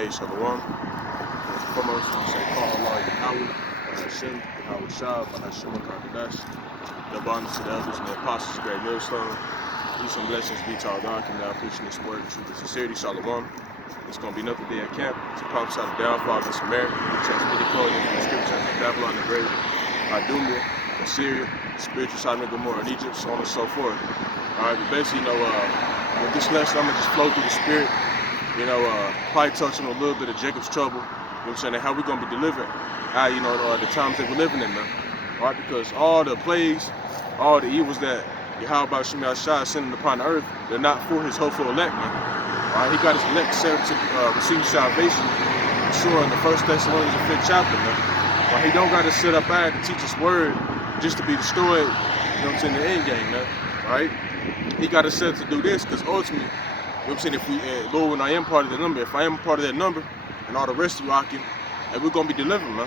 Hey, Shalom. First and foremost, I say, call Allah Yahweh, Hashem, Yahweh Shah, Hashem, Qadash. Double honor to the elders and the apostles, great millstone. Peace and blessings be to our God, and now preaching this word, truth and sincerity, Shalom. It's going to be another day at camp to prophesy the downfall of Samaria, transmitted code into the scriptures of Babylon the Great, Idumea, Assyria, spiritual Sodom and Gomorrah in Egypt, so on and so forth. Alright, but basically, with this lesson, I'm going to just flow through the spirit. Probably touching a little bit of Jacob's trouble, you know what I'm saying, and how we're going to be delivered out, the times that we're living in, man. All right, because all the plagues, all the evils that Yahweh Shema Shah sending upon the earth, they're not for his hopeful elect, man. All right, he got his elect set to receive salvation, sure, in the 1 Thessalonians, the 5th chapter, man. Well, he don't got to sit up out to teach his word just to be destroyed, you know what I'm saying, in the end game, man. All right, he got to set to do this because ultimately, you know what I'm saying, if we, Lord, when I am part of that number, if I am part of that number, and all the rest of you, and we're going to be delivered, man.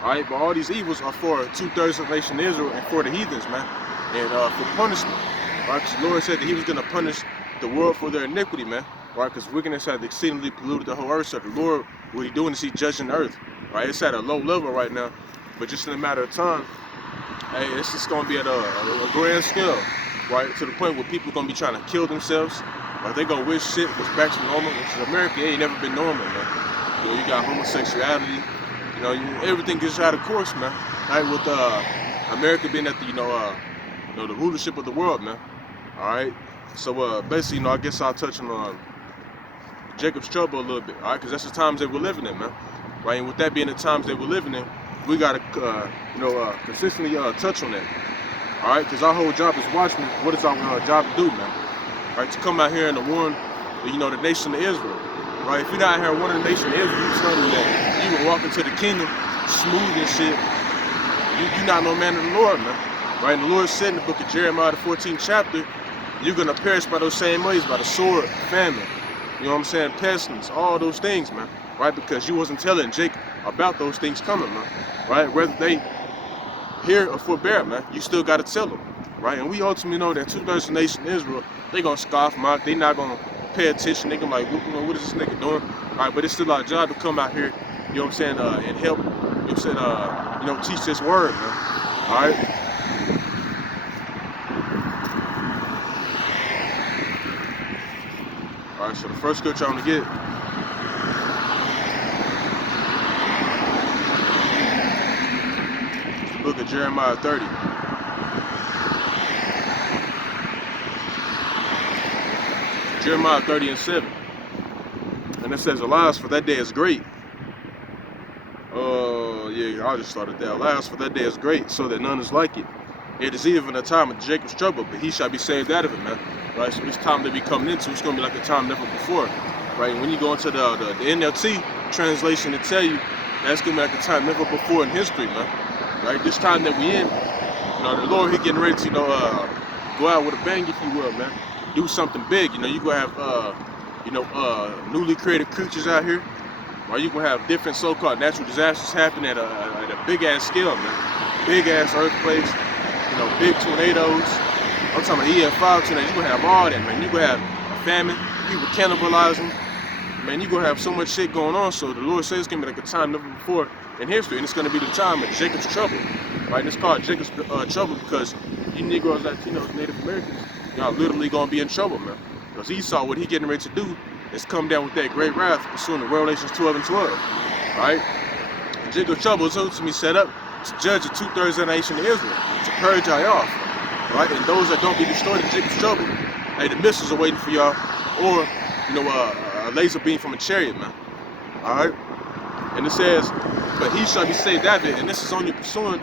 All right, but all these evils are for 2/3 of the nation of Israel and for the heathens, man, and for punishment. All right, because the Lord said that he was going to punish the world for their iniquity, man. All right, because wickedness had exceedingly polluted the whole earth. So the Lord, what he's doing is he's judging the earth. All right, it's at a low level right now, but just in a matter of time, hey, it's just going to be at a grand scale, right, to the point where people are going to be trying to kill themselves. Like they gonna wish shit was back to normal, which in America ain't never been normal, man. You got homosexuality, everything gets out of course, man. Right, with America being at the, the rulership of the world, man. All right. So basically, I guess I'll touch on Jacob's trouble a little bit, all right, because that's the times that we're living in, man. Right, and with that being the times that we're living in, we gotta, consistently touch on that. All right, because our whole job is watchmen. What is our job to do, man? Right, to come out here and to warn, the nation of Israel. Right, if you're not out here warning the nation of Israel, you tell them that you can walk into the kingdom smooth and shit. You're not no man of the Lord, man. Right, and the Lord said in the book of Jeremiah, the 14th chapter, you're gonna perish by those same ways, by the sword, famine. You know what I'm saying? Pestilence, all those things, man. Right, because you wasn't telling Jacob about those things coming, man. Right, whether they hear or forbear, man, you still gotta tell them. Right, and we ultimately know that 2/3 of the nation of Israel, they gonna scoff, mock, they not gonna pay attention, they gonna like, what is this nigga doing? Alright, but it's still our job to come out here, you know what I'm saying, and help, teach this word, man. Alright? Alright, so the first scripture I'm gonna get, is the book of Jeremiah 30. Jeremiah 30:7, and it says, "Alas, for that day is great." I just started there. "Alas, for that day is great, so that none is like it. It is even a time of Jacob's trouble, but he shall be saved out of it," man. Right. So this time that we coming into, it's gonna be like a time never before. Right. When you go into the NLT translation, it tell you that's gonna be like a time never before in history, man. Right. This time that we in, the Lord, he getting ready to, go out with a bang, if you will, man. Do something big, you gonna have newly created creatures out here, or you gonna have different so-called natural disasters happen at a big ass scale, man. Big ass earthquakes, big tornadoes. I'm talking about EF5 tornadoes. You gonna have all that, man. You gonna have a famine, people cannibalizing, man. You gonna have so much shit going on. So the Lord says it's gonna be like a time never before in history, and it's gonna be the time of Jacob's trouble, right? And it's called Jacob's trouble because you Negroes, Latinos, Native Americans, y'all literally gonna be in trouble, man. Because Esau, what he getting ready to do is come down with that great wrath pursuing the Revelations 12:12. Right? Jacob's trouble is ultimately set up to judge the 2/3 of the nation of Israel, to purge y'all off. Right? And those that don't be destroyed in Jacob's trouble, hey, the missiles are waiting for y'all, or a laser beam from a chariot, man. Alright? And it says, "But he shall be saved out of it," and this is only pursuing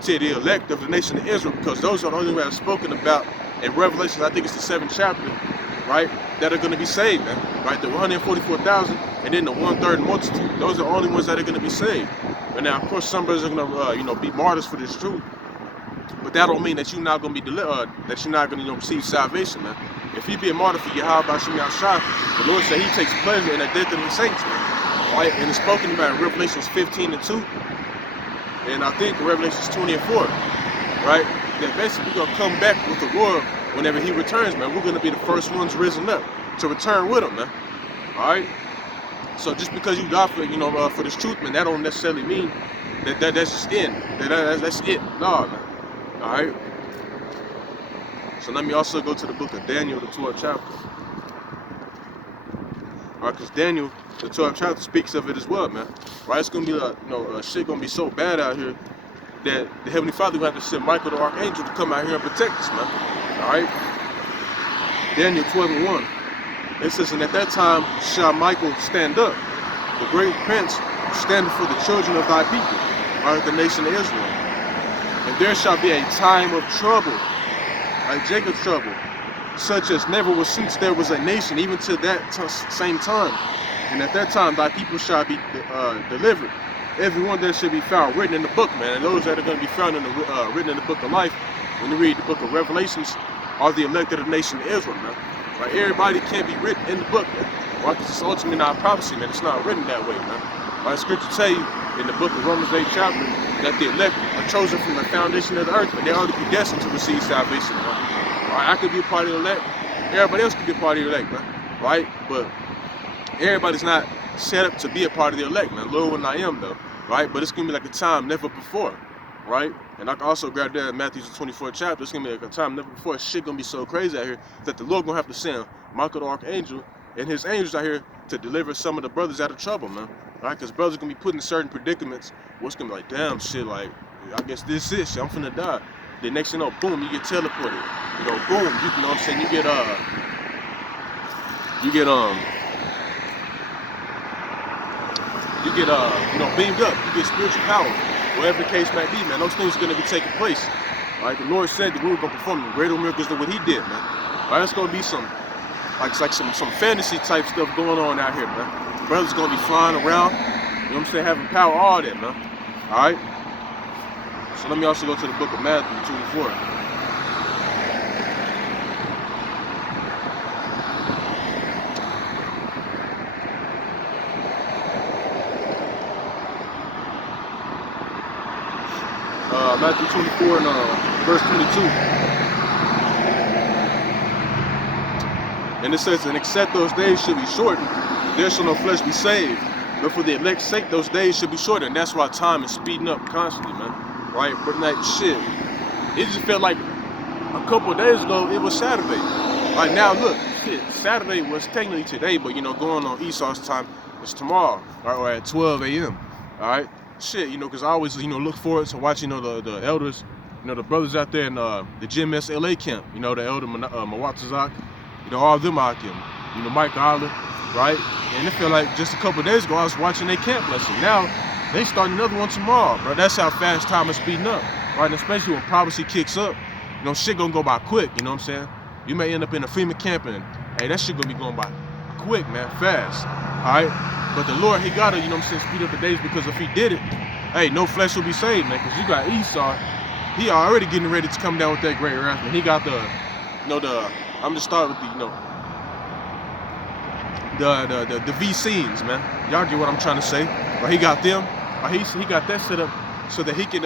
to the elect of the nation of Israel, because those are the only ones I've spoken about in Revelations, I think it's the 7th chapter, right, that are going to be saved, man. Right, the 144,000 and then the 1/3 multitude. Those are the only ones that are going to be saved. And now, of course, some brothers are going to, be martyrs for this truth. But that don't mean that you're not going to be delivered, that you're not going to receive salvation, man. If you be a martyr for Yahweh Shema Shah, the Lord said he takes pleasure in the death of the saints, man. Right, and it's spoken about in Revelations 15:2. And I think Revelations 20:4, right? That basically we're gonna come back with the Lord whenever he returns, man. We're gonna be the first ones risen up to return with him, man. Alright? So just because you die for, for this truth, man, that don't necessarily mean that's just it. That's it. No, man. All right. So let me also go to the book of Daniel, the 12th chapter. All right, because Daniel, the 12th chapter, speaks of it as well, man. Right? It's gonna be like, shit gonna be so bad out here that the Heavenly Father gonna have to send Michael the Archangel to come out here and protect us, man. All right. Daniel 12:1. It says, and at that time shall Michael stand up, the great prince, standing for the children of thy people, right, the nation of Israel. And there shall be a time of trouble, like Jacob's trouble, such as never was since there was a nation, even to that same time. And at that time thy people shall be delivered, everyone that should be found written in the book, man. And those that are going to be found in the written in the book of life, when you read the book of Revelations, are the elected of the nation of Israel, man. Right? Everybody can't be written in the book, man. Why? Because it's ultimately not a prophecy, man. It's not written that way, man. Right? Scripture tell you in the book of Romans 8 chapter that the elect are chosen from the foundation of the earth, but they're already predestined to receive salvation, man. Right? I could be a part of the elect. Everybody else could be a part of the elect, man. Right? But everybody's not set up to be a part of the elect, man. Lord, when I am, though. Right? But it's going to be like a time never before. Right? And I can also grab that in Matthew's 24th chapter. It's going to be like a time never before. Shit going to be so crazy out here that the Lord going to have to send Michael the Archangel and his angels out here to deliver some of the brothers out of trouble, man. Right? Because brothers going to be put in certain predicaments. What's going to be like, damn, shit, like, I guess this is shit. I'm finna die. The next thing you know, boom, you get teleported. Boom, you know what I'm saying? You get beamed up. You get spiritual power. Whatever the case may be, man, those things are going to be taking place. Right? The Lord said that we were going to perform greater miracles than what He did, man. Right? It's going to be some fantasy type stuff going on out here, man. Brothers going to be flying around, you know what I'm saying, having power, all that, man. All right? So let me also go to the book of Matthew 24. Matthew 24 and verse 22. And it says, and except those days should be shortened, there shall no flesh be saved. But for the elect's sake, those days should be shortened. That's why time is speeding up constantly, man. Right? But like, shit, it just felt like a couple of days ago, it was Saturday. Right now, look, shit, Saturday was technically today, but, going on Esau's time, it's tomorrow, right, or at 12 a.m., all right? Shit, because I always, look forward to watching, the elders, the brothers out there in the GMS LA camp, the elder Mawatazak, all of them out there, Mike Island, right? And it felt like just a couple of days ago, I was watching their camp lesson. Now, they start another one tomorrow, bro. That's how fast time is speeding up, right? And especially when prophecy kicks up, shit gonna go by quick, you know what I'm saying? You may end up in a FEMA camp and, hey, that shit gonna be going by quick, man, fast, all right? But the Lord, He gotta, speed up the days, because if He did it, hey, no flesh will be saved, man, because you got Esau, he already getting ready to come down with that great wrath, man. He got the, I'm just starting with the V scenes, man. Y'all get what I'm trying to say. But he got them, he got that set up so that he can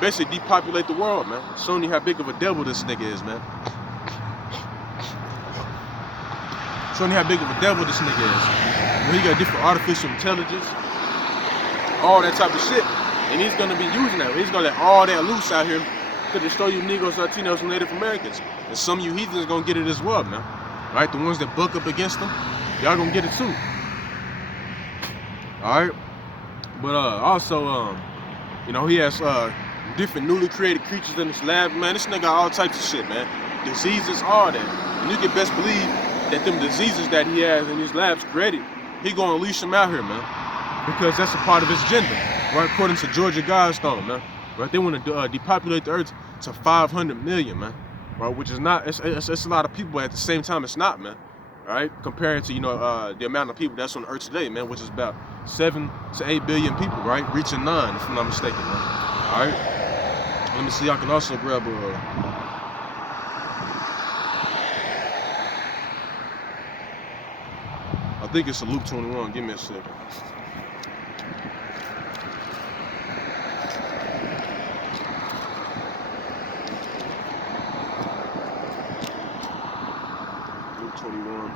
basically depopulate the world, man. Showing you how big of a devil this nigga is, man. Showing you how big of a devil this nigga is. He got different artificial intelligence, all that type of shit. And he's gonna be using that. He's gonna let all that loose out here to destroy you Negroes, Latinos, and Native Americans. And some of you heathens gonna get it as well, man. Right? The ones that buck up against them, y'all gonna get it too. Alright? But also, he has different newly created creatures in his lab, man. This nigga got all types of shit, man. Diseases, all that. And you can best believe that them diseases that he has in his labs created, he gonna unleash them out here, man. Because that's a part of his agenda, right? According to Georgia Guidestone, man. Right? They want to depopulate the earth to 500 million, man. Right? Which is not, it's a lot of people, but at the same time, it's not, man. Right? Compared to, the amount of people that's on the earth today, man, which is about 7 to 8 billion people, right? Reaching 9, if I'm not mistaken, man. All right? Let me see, I can also grab I think it's a Luke 21. Give me a second. Luke 21.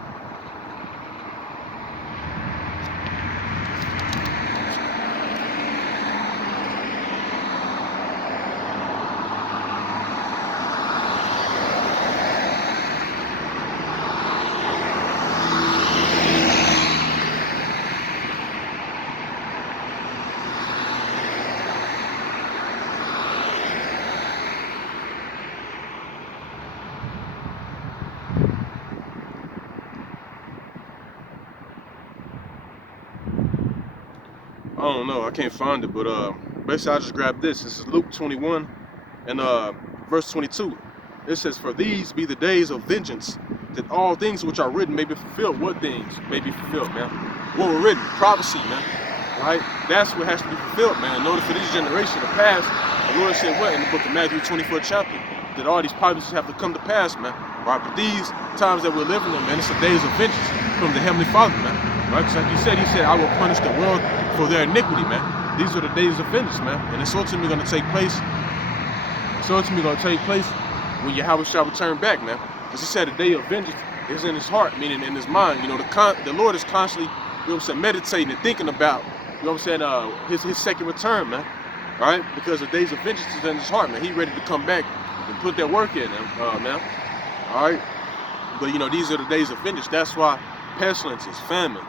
I don't know, I can't find it, but basically I just grabbed this. This is Luke 21 and verse 22. It says, "For these be the days of vengeance, that all things which are written may be fulfilled." What things may be fulfilled, man? What were written? Prophecy, man. Right? That's what has to be fulfilled, man. In order for this generation to pass, the Lord said what in the book of Matthew 24th chapter? That all these prophecies have to come to pass, man. Right? But these times that we're living in, man, it's the days of vengeance from the Heavenly Father, man. Right? Because like he said, I will punish the world for their iniquity, man. These are the days of vengeance, man. And it's ultimately going to take place. It's ultimately going to take place when Yahweh shall return back, man. Because he said the day of vengeance is in his heart, meaning in his mind. You know, the Lord is constantly, you know what I'm saying, meditating and thinking about, you know what I'm saying, his second return, man. All right? Because the days of vengeance is in his heart, man. He ready to come back and put that work in, man. All right? But, you know, these are the days of vengeance. That's why pestilences, famine,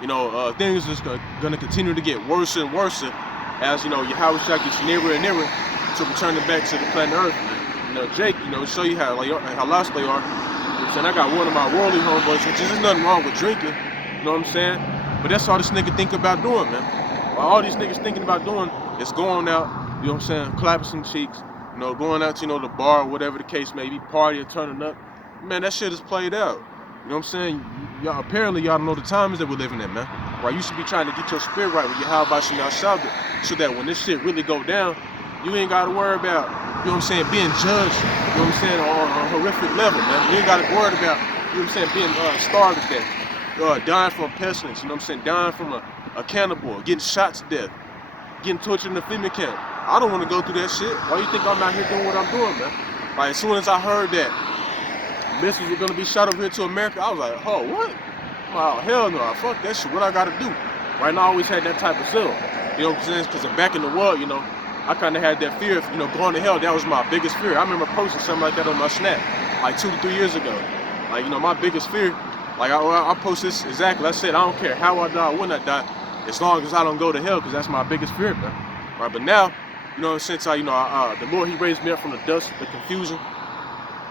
you know, things are going to continue to get worse and worse as, you know, Yahweh shall gets nearer and nearer to returning back to the planet Earth, man. You know, Jake, you know, show you how lost they are. You know what I'm saying? I got one of my worldly homeboys, which is nothing wrong with drinking. You know what I'm saying? But that's all this nigga think about doing, man. All these niggas thinking about doing is going out, you know what I'm saying, clapping some cheeks, you know, going out to, you know, the bar, whatever the case may be, partying, turning up. Man, that shit is played out. You know what I'm saying? Y'all, apparently y'all don't know the times that we're living in, man. Right? You should be trying to get your spirit right with Yahweh Shal, so that when this shit really go down, you ain't got to worry about, you know what I'm saying, being judged, you know what I'm saying, on a horrific level, man. You ain't got to worry about, you know what I'm saying, being starved to death, dying from a pestilence, you know what I'm saying, dying from a cannibal, getting shot to death, getting tortured in a female camp. I don't want to go through that shit. Why you think I'm out here doing what I'm doing, man? Like, as soon as I heard that missiles were going to be shot over here to America, I was like, oh, what? Oh, hell no, fuck that shit. What I got to do? Right now, I always had that type of zeal. You know what I'm saying? Because back in the world, you know, I kind of had that fear of, you know, going to hell. That was my biggest fear. I remember posting something like that on my Snap, like 2 to 3 years ago. Like, you know, my biggest fear, like, I posted this exactly. I said, I don't care how I die or when I die, as long as I don't go to hell, because that's my biggest fear, man. Right, but now, you know, since the Lord, he raised me up from the dust, the confusion.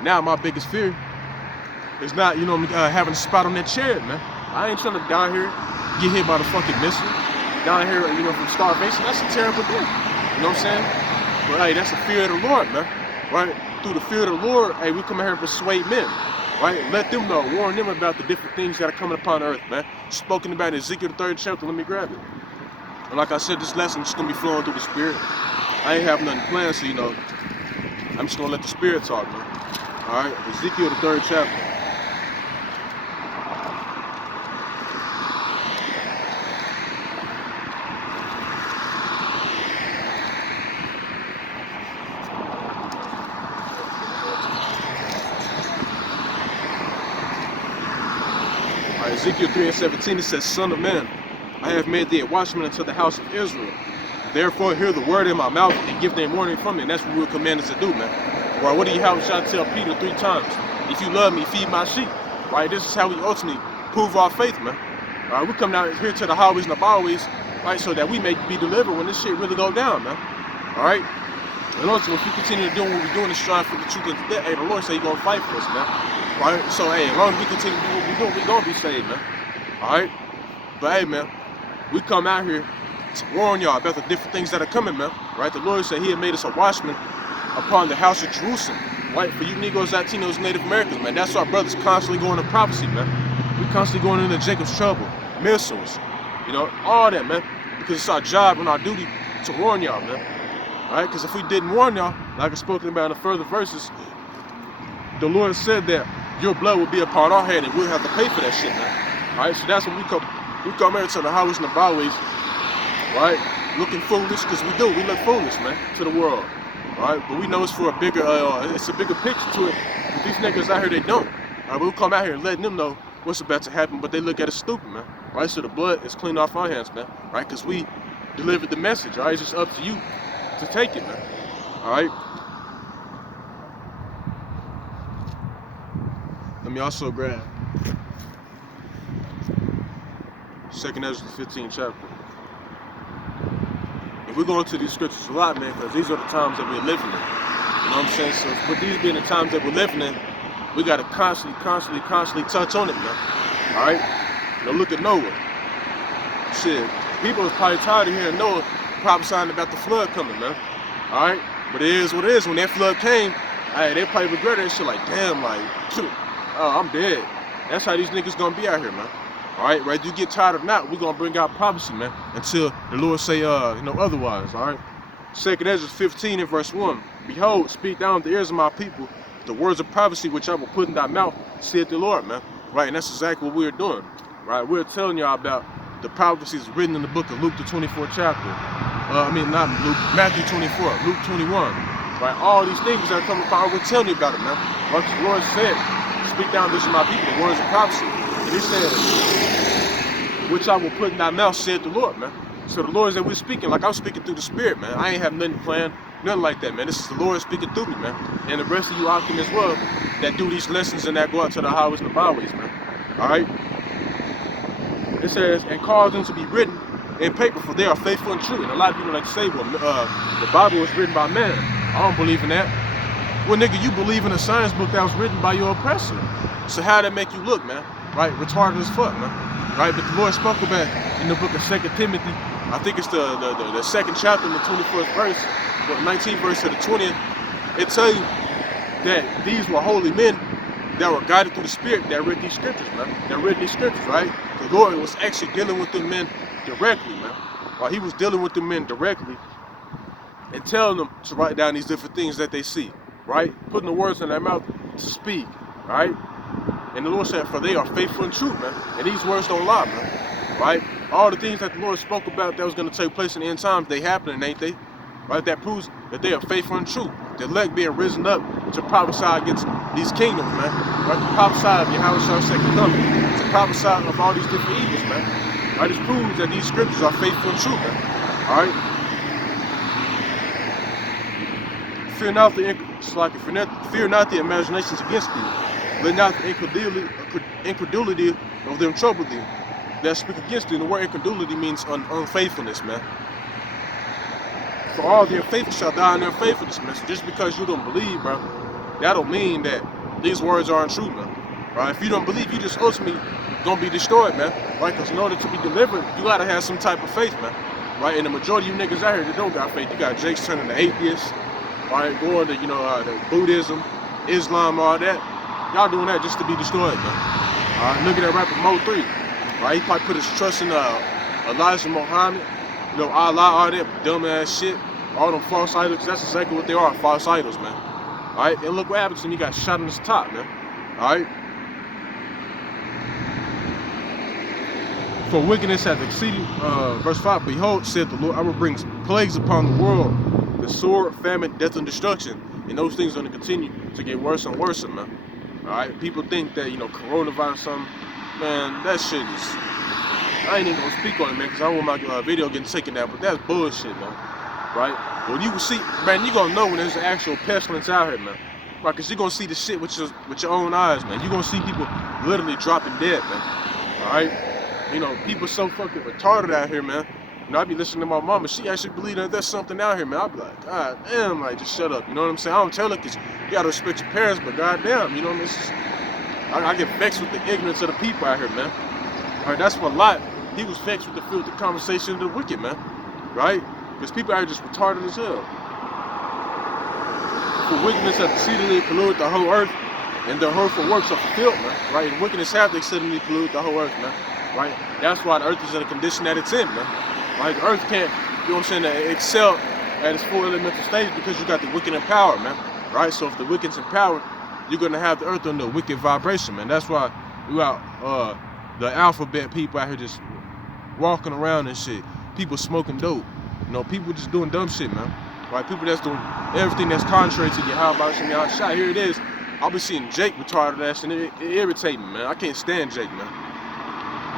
Now my biggest fear is not, you know, having a spot on that chair, man. I ain't trying to die here, get hit by the fucking missile. Down here, you know, from starvation. That's a terrible thing. You know what I'm saying? But hey, that's the fear of the Lord, man. Right? Through the fear of the Lord, hey, we come out here and persuade men. Right? Let them know, warn them about the different things that are coming upon earth, man. Spoken about in Ezekiel the 3rd chapter. Let me grab it. And like I said, this lesson is just gonna be flowing through the spirit. I ain't have nothing planned, so you know, I'm just gonna let the spirit talk, man. Alright, Ezekiel the 3rd chapter. Ezekiel 3:17, it says, "Son of man, I have made thee a watchman unto the house of Israel. Therefore hear the word in my mouth and give them warning from me." And that's what we're commanded to do, man. Right? What do Yahweh shall tell Peter 3 times? If you love me, feed my sheep. Right? This is how we ultimately prove our faith, man. All right? We come down here to the highways and the byways, right, so that we may be delivered when this shit really go down, man. All right? And also, if we continue to do what we're doing and strive for the truth of the day, hey, the Lord say He's gonna fight for us, man. Right? So, hey, as long as we continue to do what we're doing, we're gonna be saved, man. All right? But hey, man, we come out here to warn y'all about the different things that are coming, man. Right? The Lord said He had made us a watchman upon the house of Jerusalem. Right? For you Negroes, Latinos, Native Americans, man, that's our brothers constantly going to prophecy, man. We constantly going into Jacob's trouble, missiles, you know, all that, man. Because it's our job and our duty to warn y'all, man. All right? Because if we didn't warn y'all, like I've spoken about in the further verses, the Lord said that your blood will be upon our head and we'll have to pay for that shit, man. All right? So that's when we come here to the highways and the byways, right? Looking foolish, because we look foolish, man, to the world. All right? But we know it's for a bigger, it's a bigger picture to it. But these niggas out here, they don't. All right? But we come out here and letting them know what's about to happen, but they look at us stupid, man. Right? So the blood is clean off our hands, man. Right? Because we delivered the message, all right? It's just up to you to take it, man. All right? Let me also grab 2nd Ezra 15th chapter. And we're going to these scriptures a lot, man, because these are the times that we're living in. You know what I'm saying? So with these being the times that we're living in, we got to constantly touch on it, man. All right? Now look at Noah. Shit. People was probably tired of hearing Noah prophesying about the flood coming, man. All right, but it is what it is. When that flood came, hey, they probably regretted that shit. Like, damn, like, I'm dead. That's how these niggas gonna be out here, man. All right, whether you get tired or not, we gonna bring out prophecy, man, until the Lord say, otherwise. All right. 2nd Ezra 15 and verse 1. Behold, speak down to the ears of my people the words of prophecy which I will put in thy mouth, saith the Lord, man. Right, and that's exactly what we're doing. Right, we're telling y'all about the prophecies written in the book of Luke, the 24th chapter. Not Luke, Matthew 24, Luke 21. Right, all these things that are coming upon, we're telling you about it, man. Like the Lord said, speak down to my people the words of prophecy. And he said, which I will put in thy mouth, said the Lord, man. So the Lord that we're speaking, like I'm speaking through the Spirit, man. I ain't have nothing planned, nothing like that, man. This is the Lord speaking through me, man. And the rest of you out there as well that do these lessons and that go out to the highways and the byways, man. All right. It says, and cause them to be written in paper, for they are faithful and true. And a lot of people like to say, well, the Bible was written by man. I don't believe in that. Well, nigga, you believe in a science book that was written by your oppressor. So how that make you look, man? Right? Retarded as fuck, man. Right? But the Lord spoke about in the book of 2 Timothy, I think it's the second chapter in the 21st verse, the 19th verse to the 20th. It tells you that these were holy men that were guided through the Spirit that read these scriptures, man. That read these scriptures, right? The Lord was actually dealing with them men directly, man. While he was dealing with them men directly and telling them to write down these different things that they see, right? Putting the words in their mouth to speak, right? And the Lord said, for they are faithful and true, man. And these words don't lie, man, right? All the things that the Lord spoke about that was going to take place in the end times, they happening, ain't they? Right? That proves that they are faithful and true. The elect being risen up to prophesy against these kingdoms, man. Right? To prophesy of Yahweh's second coming. To prophesy of all these different evils, man. Right? This proves that these scriptures are faithful and true, man. All right? Fear not the imaginations against thee. Let not the incredulity of them trouble thee that speak against thee. And the word incredulity means unfaithfulness, man. For all their faithful shall die in their faithfulness, man. So just because you don't believe, bro, that don't mean that these words aren't true, man. Right? If you don't believe, you just ultimately gonna be destroyed, man. Right? Because in order to be delivered, you gotta have some type of faith, man. Right? And the majority of you niggas out here that don't got faith, you got Jakes turning to atheists, right? Going to, the Buddhism, Islam, all that. Y'all doing that just to be destroyed, man. All right? Look at that rapper Mo 3. Right? He probably put his trust in Elijah Muhammad. Allah, all that dumbass shit, all them false idols. That's exactly what they are, false idols, man. All right, and look what happens when he got shot in his top, man. All right. For wickedness hath exceeded, verse 5. Behold, saith the Lord, I will bring plagues upon the world, the sword, famine, death, and destruction, and those things are going to continue to get worse and worse, man. All right. People think that coronavirus, something, man. That shit is. I ain't even gonna speak on it, man, because I don't want my video getting taken down, but that's bullshit, man. Right? When you see, man, you gonna know when there's an actual pestilence out here, man. Right? Because you're gonna see the shit with your own eyes, man. You're gonna see people literally dropping dead, man. Alright? People so fucking retarded out here, man. I be listening to my mama. She actually believes that there's something out here, man. I be like, God damn, like, just shut up. You know what I'm saying? I don't tell her because you gotta respect your parents, but goddamn, you know what I mean? I get vexed with the ignorance of the people out here, man. Alright, that's what Lot. He was vexed with the filthy conversation of the wicked, man. Right? Because people are just retarded as hell. For wickedness hath exceedingly polluted the whole earth, and their hurtful works are fulfilled, man. Right? And wickedness hath exceedingly polluted the whole earth, man. Right? That's why the earth is in the condition that it's in, man. Right? The earth can't, excel at its full elemental stage because you got the wicked in power, man. Right? So if the wicked's in power, you're gonna have the earth under wicked vibration, man. That's why you got the alphabet people out here just walking around and shit. People smoking dope. People just doing dumb shit, man. Right? People that's doing everything that's contrary to you. How about some y'all shot? Here it is. I'll be seeing Jake retarded ass and it irritates me, man. I can't stand Jake, man.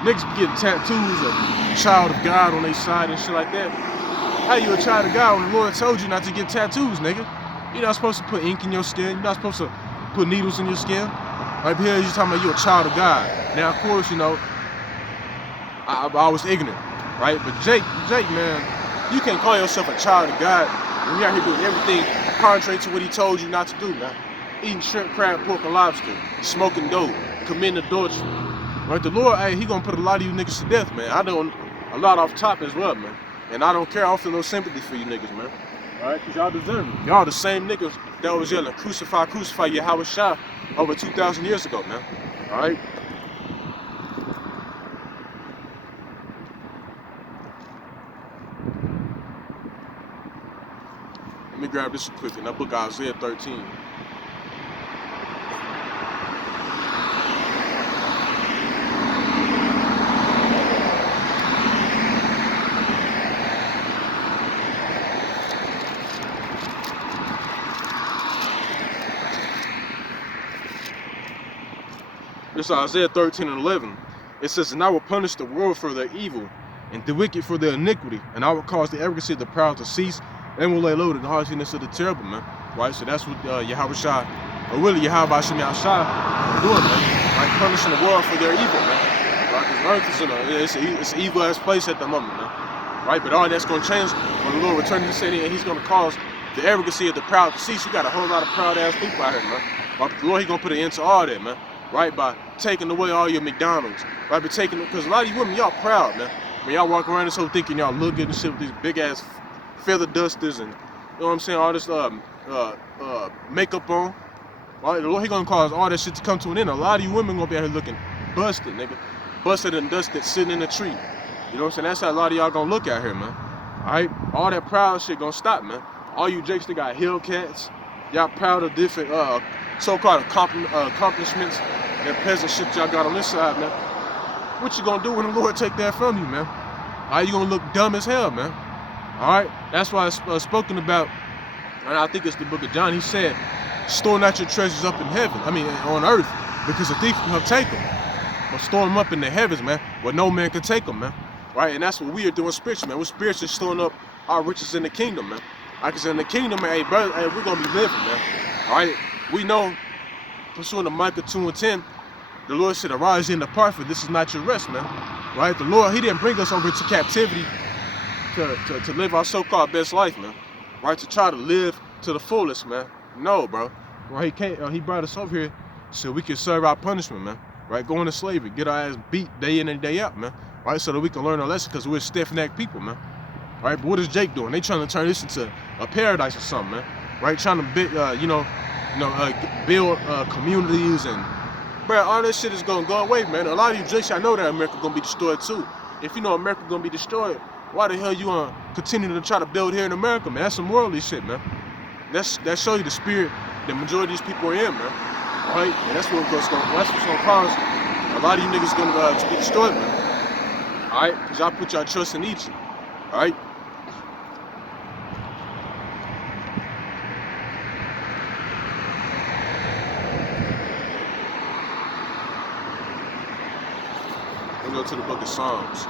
Niggas be getting tattoos of child of God on their side and shit like that. How you a child of God when the Lord told you not to get tattoos, nigga? You're not supposed to put ink in your skin. You're not supposed to put needles in your skin. Right here, you're talking about you a child of God. Now, of course, I was ignorant, right? But Jake, man, you can't call yourself a child of God when you're out here doing everything contrary to what he told you not to do, man. Eating shrimp, crab, pork, and lobster, smoking dope, committing adultery. Right? The Lord, hey, he gonna put a lot of you niggas to death, man. I a lot off top as well, man. And I don't care, I don't feel no sympathy for you niggas, man. Alright, because y'all deserve it. Y'all the same niggas that was yelling, crucify, crucify Yahweh Shah over 2,000 years ago, man. Alright? Let me grab this quick in that book of Isaiah 13. This is Isaiah 13 and 11. It says, and I will punish the world for their evil, and the wicked for their iniquity, and I will cause the arrogancy of the proud to cease, and will lay low the harshness of the terrible, man. Right? So that's what Yahweh Shah, or really Yahweh Shah are doing, man. Right? Punishing the world for their evil, man. Right? Because earth is it's an evil-ass place at the moment, man. Right? But all that's going to change when the Lord returns to the city, and he's going to cause the arrogancy of the proud to cease. You got a whole lot of proud-ass people out here, man. Right? But the Lord, he's going to put an end to all that, man. Right, by taking away all your McDonald's, right, by taking, because a lot of you women, y'all proud, man. When y'all walk around this whole thinking y'all look good and shit with these big ass feather dusters and, you know what I'm saying, all this makeup on, right, the Lord, he gonna cause all that shit to come to an end. A lot of you women gonna be out here looking busted, nigga, busted and dusted, sitting in a tree. You know what I'm saying? That's how a lot of y'all gonna look out here, man. All right, all that proud shit gonna stop, man. All you jakes that got Hellcats, y'all proud of different so-called accomplishments and peasant shit y'all got on this side, man. What you gonna do when the Lord take that from you, man? How you gonna look dumb as hell, man? Alright? That's why it's spoken about, and I think it's the book of John, he said, store not your treasures up in heaven, on earth, because a thief can come take them. But store them up in the heavens, man, where no man can take them, man. Right? And that's what we are doing spiritually, man. We're spiritually storing up our riches in the kingdom, man. Like I said, in the kingdom, man, hey, brother, hey, we're gonna be living, man. Alright? We know, pursuing the Micah 2 and 10, the Lord said, arise and depart, for this is not your rest, man. Right? The Lord, he didn't bring us over to captivity to live our so-called best life, man. Right? To try to live to the fullest, man. No, bro. Right? He brought us over here so we can serve our punishment, man. Right? Go into slavery, get our ass beat day in and day out, man. Right? So that we can learn our lesson, because we're stiff-necked people, man. Right? But what is Jake doing? They trying to turn this into a paradise or something, man. Right? Trying to build communities and, bro, all that shit is gonna go away, man. A lot of you jakes, I know that America gonna be destroyed too. If you know America gonna be destroyed, why the hell you gonna continue to try to build here in America, man? That's some worldly shit, man. That show you the spirit the majority of these people are in, man. Right? And that's what's gonna cause a lot of you niggas gonna be destroyed, man. All right? Because y'all put y'all trust in Egypt. All right? Go to the book of Psalms.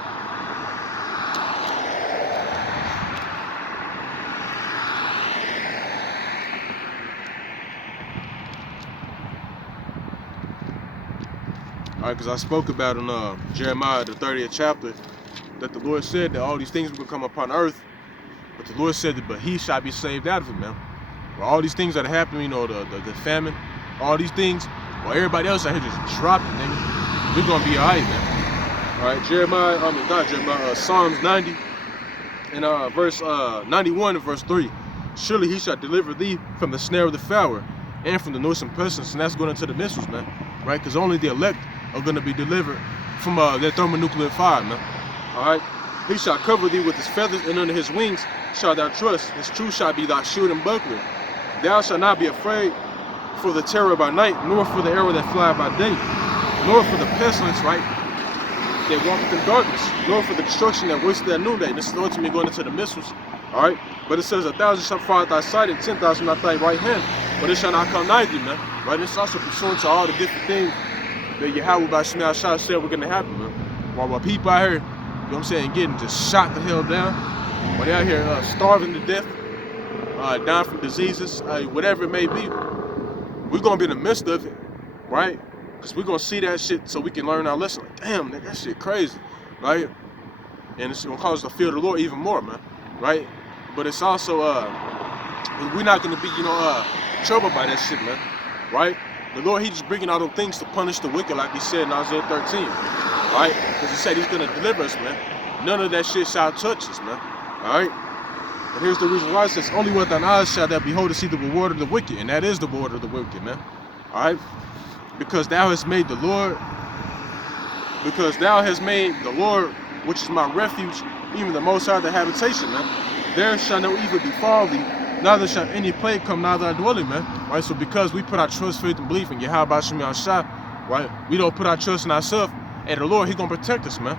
Alright, because I spoke about in Jeremiah, the 30th chapter, that the Lord said that all these things will come upon earth, but the Lord said that, but he shall be saved out of it, man. Well, all these things that are happening, you know, the famine, all these things, well, everybody else out here just dropping, nigga. We're gonna be alright, man. Alright, Psalms 90 and verse 91 and verse 3. Surely he shall deliver thee from the snare of the fowler and from the noisome pestilence, and that's going into the missiles, man. Right? Because only the elect are going to be delivered from that thermonuclear fire, man. Alright? He shall cover thee with his feathers, and under his wings shalt thou trust. His truth shall be thy shield and buckler. Thou shalt not be afraid for the terror by night, nor for the arrow that fly by day, nor for the pestilence, right, that walketh in darkness, nor for the destruction that wasteth at noonday. This is ultimately going into the missiles. Alright? But it says 1,000 shall fall at thy side and 10,000 at thy right hand, but it shall not come nigh thee, man. Right? It's also pursuant to all the different things that Yahweh by Shemel Shah said were gonna happen, man. While people out here, you know what I'm saying, getting just shot the hell down, while they out here starving to death, dying from diseases, whatever it may be, we're gonna be in the midst of it, right? Because we're gonna see that shit so we can learn our lesson. Like, damn, man, that shit crazy, right? And it's gonna cause us to fear the Lord even more, man, right? But it's also, we're not gonna be, troubled by that shit, man, right? The Lord, he just bringing all those things to punish the wicked, like he said in Isaiah 13, right? Because he said he's gonna deliver us, man. none of that shit shall touch us, man. Alright? And here's the reason why it says, only with thine eyes shall thou behold to see the reward of the wicked, and that is the reward of the wicked, man. Alright? Because thou hast made the Lord, which is my refuge, even the Most High, the habitation, man. There shall no evil befall thee, neither shall any plague come nigh thy dwelling, man. Right? So because we put our trust, faith, and belief in Yahweh Shem Yahshua, right? We don't put our trust in ourselves, and the Lord, He gonna protect us, man.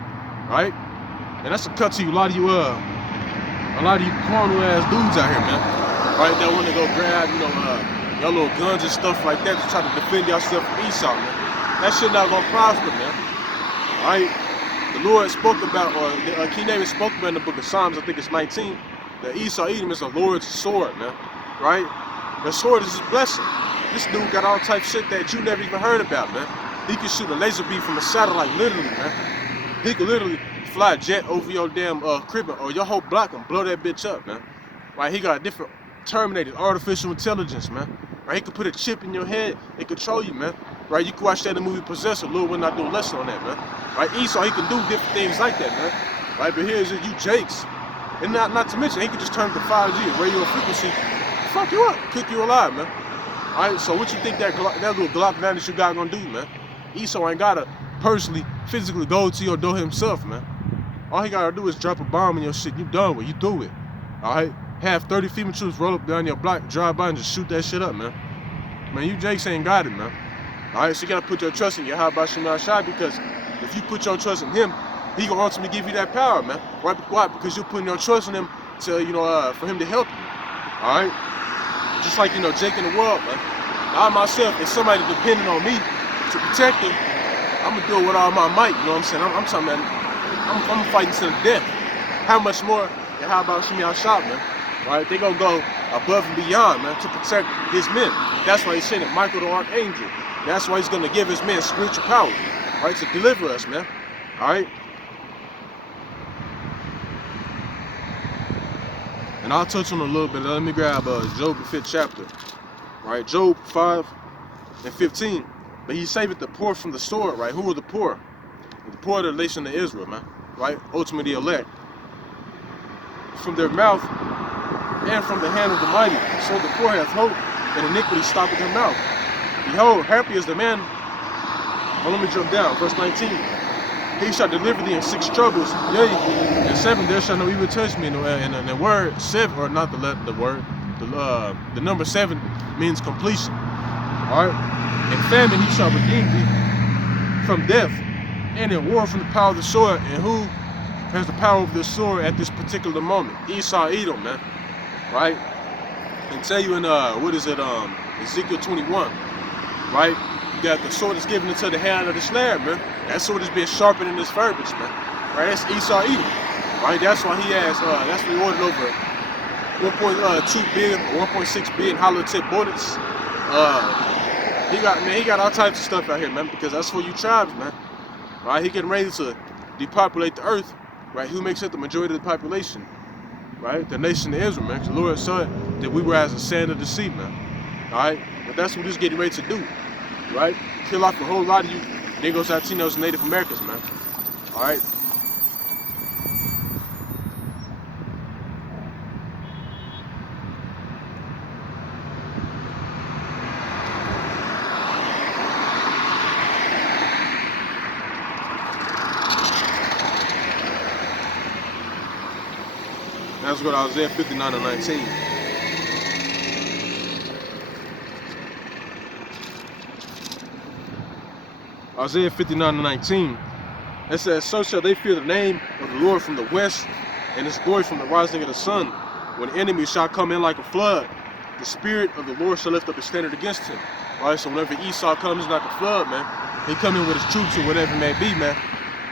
Right? And that's a cut to you, a lot of you carnal ass dudes out here, man. Right? That want to go grab, your little guns and stuff like that to try to defend yourself from Esau, man. That shit not gonna prosper, man. Right? The Lord spoke about, or King David spoke about in the book of Psalms, I think it's 19, that Esau Edom is the Lord's sword, man. Right? The sword is His blessing. This dude got all type of shit that you never even heard about, man. He can shoot a laser beam from a satellite, literally, man. He could literally fly a jet over your damn crib or your whole block and blow that bitch up, man. Right? He got different terminated artificial intelligence, man. Right? He could put a chip in your head and control you, man. Right? You can watch that in the movie Possessor. Lord will not do a lesson on that, man. Right? Esau, he can do different things like that, man. Right? But here's you Jakes. And not to mention, he can just turn to 5G, radio frequency, fuck you up, cook you alive, man. Alright, so what you think that little Glock 9 that you got gonna do, man? Esau ain't gotta personally, physically go to your door himself, man. All he gotta do is drop a bomb in your shit. You done with, you through it. Alright? Have 30 female troops roll up down your block, drive by and just shoot that shit up, man. Man, you Jakes ain't got it, man. Alright, so you gotta put your trust in Yahweh Shem Yahshua, because if you put your trust in Him, He gonna ultimately give you that power, man. Right? Why? Because you're putting your trust in Him to, for Him to help you. Alright? Just like, Jake in the world, man. I myself, if somebody depending on me to protect him, I'm gonna do it with all my might, you know what I'm saying? I'm talking about, I'm fighting to the death. How much more than how about Shem Yahshua, man? Right? They gonna go above and beyond, man, to protect His men. That's why He's sending Michael the Archangel. That's why He's gonna give His men spiritual power, right, to deliver us, man. Alright? And I'll touch on a little bit. Let me grab Job, the 5th chapter. Right? Job 5:15. But He saveth the poor from the sword, right? Who are the poor? The poor are the nation of Israel, man. Right? Ultimately the elect. From their mouth and from the hand of the mighty. So the poor hath hope, and iniquity stoppeth their mouth. Behold, happy is the man. Oh, let me jump down. Verse 19. He shall deliver thee in 6 troubles. Yea, in 7 there shall no evil touch me. And the word 7, or not the word, the number 7 means completion. Alright? In famine He shall redeem thee from death, and in war from the power of the sword. And who has the power of the sword at this particular moment? Esau Edom, man. Right? And tell you in Ezekiel 21, right? That the sword is given into the hand of the slayer, man. That sword is being sharpened in this verbiage, man. Right? That's Esau Edom. Right? That's why he has, that's why he ordered over 1.2 billion, 1.6 billion hollow tip bullets. He got all types of stuff out here, man, because that's for you tribes, man. Right? He getting ready to depopulate the earth, right? Who makes up the majority of the population? Right? The nation of Israel, man. The Lord said that we were as the sand of the sea, man. Alright? But that's what He's getting ready to do. Right? Kill off a whole lot of you Negros, Latinos, and Native Americans, man. Alright? Now let's go to Isaiah 59:19. Isaiah 59:19. It says, so shall they fear the name of the Lord from the west, and His glory from the rising of the sun. When enemies shall come in like a flood, the Spirit of the Lord shall lift up His standard against him. Right? So whenever Esau comes like a flood, man, he come in with his troops or whatever it may be, man.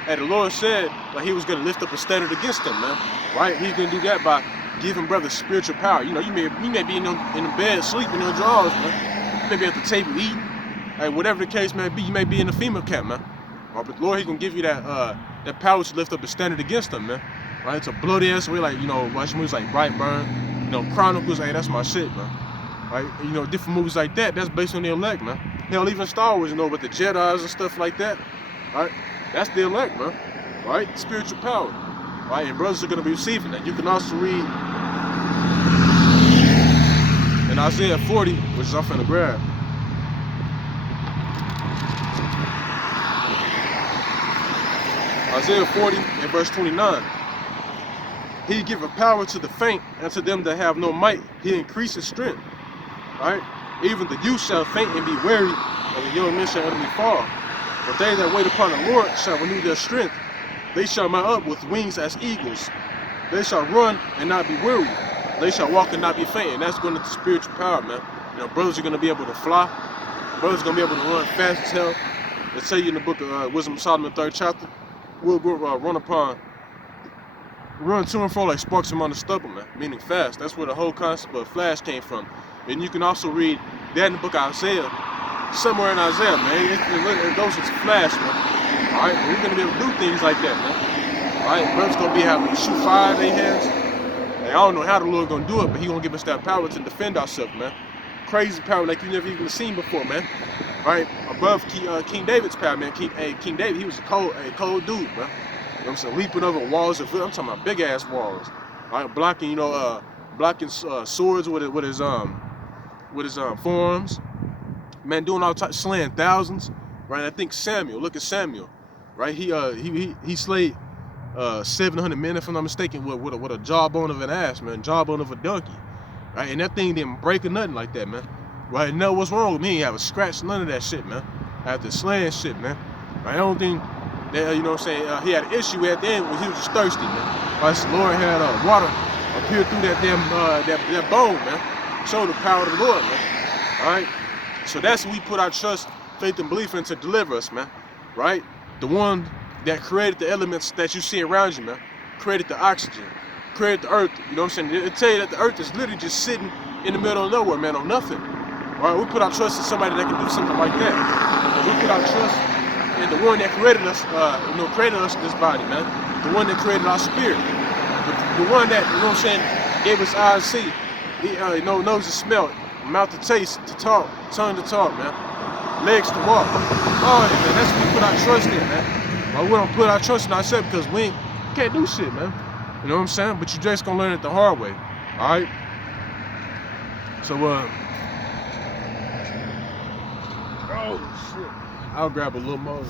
And the Lord said like He was going to lift up a standard against them, man. Right? He's going to do that by giving brothers spiritual power. You may be in the bed sleeping in your drawers, man. You may be at the table eating. Hey, whatever the case may be, you may be in the female camp, man. But the Lord, He's gonna give you that power to lift up the standard against them, man. Right? To blow their ass away, like, watch movies like Brightburn, Chronicles. Hey, that's my shit, man. Right? Different movies like that. That's based on the elect, man. Hell, even Star Wars, with the Jedi's and stuff like that. Right? That's the elect, man. Right? Spiritual power. right? And brothers are going to be receiving that. You can also read in Isaiah 40, which I'm finna grab. Isaiah 40 and verse 29. He giveth power to the faint, and to them that have no might, he increaseth strength. Right? Even the youth shall faint and be weary, and the young men shall utterly fall. But they that wait upon the Lord shall renew their strength. They shall mount up with wings as eagles. They shall run and not be weary. They shall walk and not be faint. And that's going into spiritual power, man. You know, brothers are going to be able to fly. Brothers are going to be able to run fast as hell. They tell you in the book of Wisdom of Solomon, 3rd chapter, we'll go run to and fro like sparks among the stubble, man. Meaning fast. That's where the whole concept of flash came from. And you can also read that in the book of Isaiah. Somewhere in Isaiah, man. It goes into flash, man. Alright, we're going to be able to do things like that, man. Alright, brothers going to be having to shoot fire in their hands. And I don't know how the Lord going to do it, but He going to give us that power to defend ourselves, man. Crazy power like you never even seen before, man. Right? Above King David's power, man. King David, he was a cold dude, man. You know what I'm saying? Leaping over walls of, I'm talking about big ass walls. Right? Blocking, you know, blocking swords with his forearms. Man, doing all types, slaying thousands. Right? I think Samuel, look at Samuel. Right? He slayed 700 men, if I'm not mistaken, with a jawbone of an ass, man. Jawbone of a donkey. Right? And that thing didn't break or nothing like that, man. Right? No, what's wrong with me? He have a scratch, none of that shit, man. After slaying shit, man. Right? I don't think that, you know what I'm saying, he had an issue at the end when he was just thirsty, man. Right? So Lord had water appear through that damn that bone, man. Show the power of the Lord, man. Alright? So that's when we put our trust, faith, and belief in to deliver us, man. Right? The one that created the elements that you see around you, man. Created the oxygen. Created the earth. You know what I'm saying? It'll tell you that the earth is literally just sitting in the middle of nowhere, man, on nothing. Right? We put our trust in somebody that can do something like that. And we put our trust in the one that created us, created us in this body, man. The one that created our spirit. The one that, you know what I'm saying, gave us eyes to see, nose to smell, mouth to taste, to talk, tongue to talk, man. Legs to walk. Oh, yeah, man, that's what we put our trust in, man. Well, we don't put our trust in ourselves because we can't do shit, man. You know what I'm saying? But you just gonna learn it the hard way. Alright? So, oh, shit. I'll grab a little more.